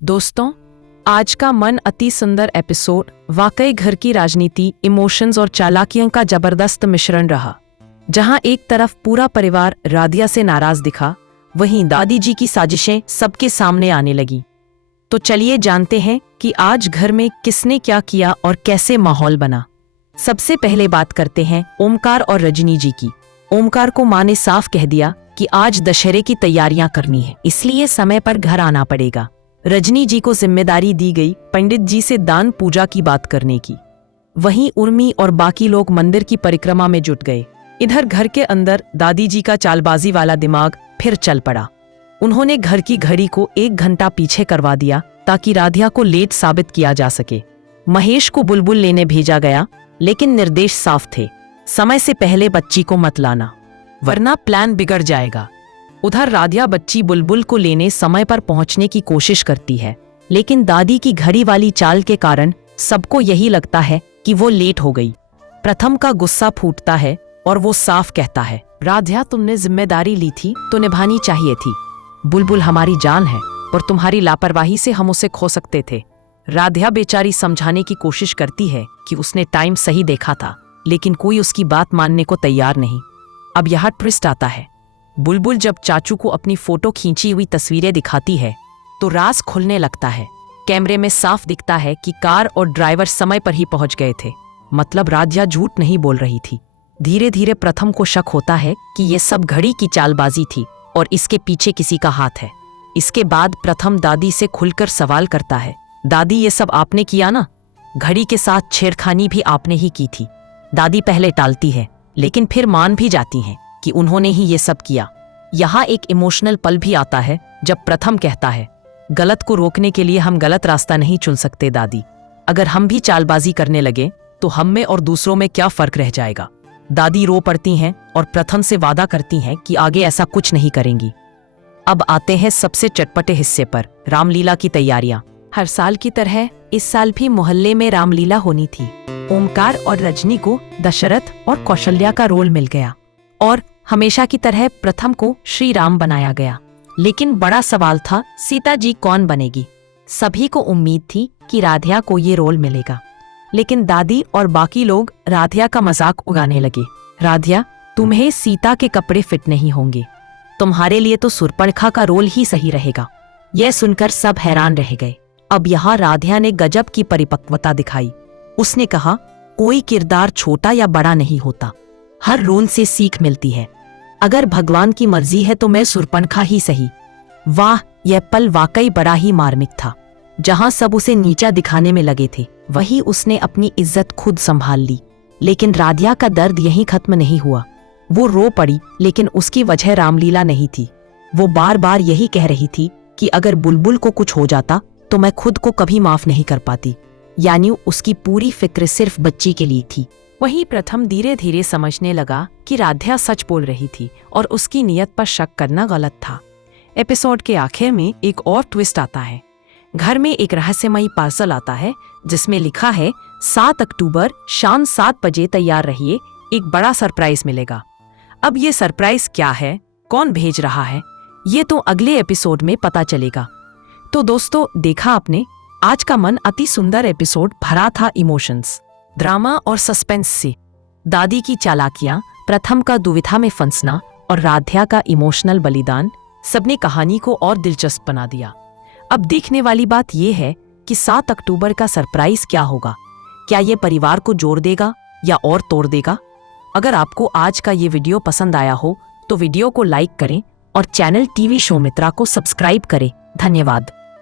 दोस्तों, आज का मन अति सुंदर एपिसोड वाकई घर की राजनीति, इमोशंस और चालाकियों का जबरदस्त मिश्रण रहा। जहां एक तरफ पूरा परिवार राधिया से नाराज दिखा, वहीं दादी जी की साजिशें सबके सामने आने लगी। तो चलिए जानते हैं कि आज घर में किसने क्या किया और कैसे माहौल बना। सबसे पहले बात करते हैं ओमकार और रजनी जी की। ओमकार को माँ ने साफ कह दिया कि आज दशहरे की तैयारियां करनी है, इसलिए समय पर घर आना पड़ेगा। रजनी जी को जिम्मेदारी दी गई पंडित जी से दान पूजा की बात करने की। वहीं उर्मी और बाकी लोग मंदिर की परिक्रमा में जुट गए। इधर घर के अंदर दादी जी का चालबाजी वाला दिमाग फिर चल पड़ा। उन्होंने घर की घड़ी को 1 घंटा पीछे करवा दिया ताकि राधिया को लेट साबित किया जा सके। महेश को बुलबुल लेने भेजा गया, लेकिन निर्देश साफ थे, समय से पहले बच्ची को मत लाना, वरना प्लान बिगड़ जाएगा। उधर राधिया बच्ची बुलबुल को लेने समय पर पहुंचने की कोशिश करती है, लेकिन दादी की घड़ी वाली चाल के कारण सबको यही लगता है कि वो लेट हो गई। प्रथम का गुस्सा फूटता है और वो साफ कहता है, राधिया, तुमने जिम्मेदारी ली थी तो निभानी चाहिए थी। बुलबुल हमारी जान है और तुम्हारी लापरवाही से हम उसे खो सकते थे। राधिया बेचारी समझाने की कोशिश करती है कि उसने टाइम सही देखा था, लेकिन कोई उसकी बात मानने को तैयार नहीं। अब यहाँ ट्विस्ट आता है। बुलबुल जब चाचू को अपनी फोटो खींची हुई तस्वीरें दिखाती है तो राज खुलने लगता है। कैमरे में साफ दिखता है कि कार और ड्राइवर समय पर ही पहुंच गए थे, मतलब राधिया झूठ नहीं बोल रही थी। धीरे धीरे प्रथम को शक होता है कि ये सब घड़ी की चालबाजी थी और इसके पीछे किसी का हाथ है। इसके बाद प्रथम दादी से खुलकर सवाल करता है, दादी, ये सब आपने किया ना? घड़ी के साथ छेड़खानी भी आपने ही की थी। दादी पहले टालती है, लेकिन फिर मान भी जाती हैं कि उन्होंने ही ये सब किया। यहाँ एक इमोशनल पल भी आता है जब प्रथम कहता है, गलत को रोकने के लिए हम गलत रास्ता नहीं चुन सकते दादी। अगर हम भी चालबाजी करने लगे तो हम में और दूसरों में क्या फर्क रह जाएगा। दादी रो पड़ती हैं और प्रथम से वादा करती हैं कि आगे ऐसा कुछ नहीं करेंगी। अब आते हैं सबसे चटपटे हिस्से पर, रामलीला की तैयारियां। हर साल की तरह इस साल भी मोहल्ले में रामलीला होनी थी। ओमकार और रजनी को दशरथ और कौशल्या का रोल मिल गया और हमेशा की तरह प्रथम को श्री राम बनाया गया। लेकिन बड़ा सवाल था, सीता जी कौन बनेगी? सभी को उम्मीद थी कि राधिया को ये रोल मिलेगा, लेकिन दादी और बाकी लोग राधिया का मजाक उड़ाने लगे। राधिया, तुम्हें सीता के कपड़े फिट नहीं होंगे, तुम्हारे लिए तो सुर्पणखा का रोल ही सही रहेगा। यह सुनकर सब हैरान रह गए। अब यहाँ राधिया ने गजब की परिपक्वता दिखाई। उसने कहा, कोई किरदार छोटा या बड़ा नहीं होता, हर रोल से सीख मिलती है। अगर भगवान की मर्जी है तो मैं सुर्पणखा ही सही। वाह, यह पल वाकई बड़ा ही मार्मिक था। जहां सब उसे नीचा दिखाने में लगे थे, वहीं उसने अपनी इज्जत खुद संभाल ली। लेकिन राधिया का दर्द यहीं खत्म नहीं हुआ। वो रो पड़ी, लेकिन उसकी वजह रामलीला नहीं थी। वो बार बार यही कह रही थी कि अगर बुलबुल को कुछ हो जाता तो मैं खुद को कभी माफ नहीं कर पाती। यानी उसकी पूरी फिक्र सिर्फ बच्ची के लिए थी। वहीं प्रथम धीरे धीरे समझने लगा कि राधिया सच बोल रही थी और उसकी नीयत पर शक करना गलत था। एपिसोड के आखिर में एक और ट्विस्ट आता है। घर में एक रहस्यमयी पार्सल आता है जिसमें लिखा है, 7 अक्टूबर शाम 7 बजे तैयार रहिए, एक बड़ा सरप्राइज मिलेगा। अब ये सरप्राइज क्या है, कौन भेज रहा है, ये तो अगले एपिसोड में पता चलेगा। तो दोस्तों, देखा आपने, आज का मन अति सुंदर एपिसोड भरा था इमोशंस, ड्रामा और सस्पेंस से। दादी की चालाकियां, प्रथम का दुविधा में फंसना और राधिया का इमोशनल बलिदान, सबने कहानी को और दिलचस्प बना दिया। अब देखने वाली बात यह है कि 7 अक्टूबर का सरप्राइज क्या होगा। क्या ये परिवार को जोड़ देगा या और तोड़ देगा? अगर आपको आज का ये वीडियो पसंद आया हो तो वीडियो को लाइक करें और चैनल टीवी शो मित्रा को सब्सक्राइब करें। धन्यवाद।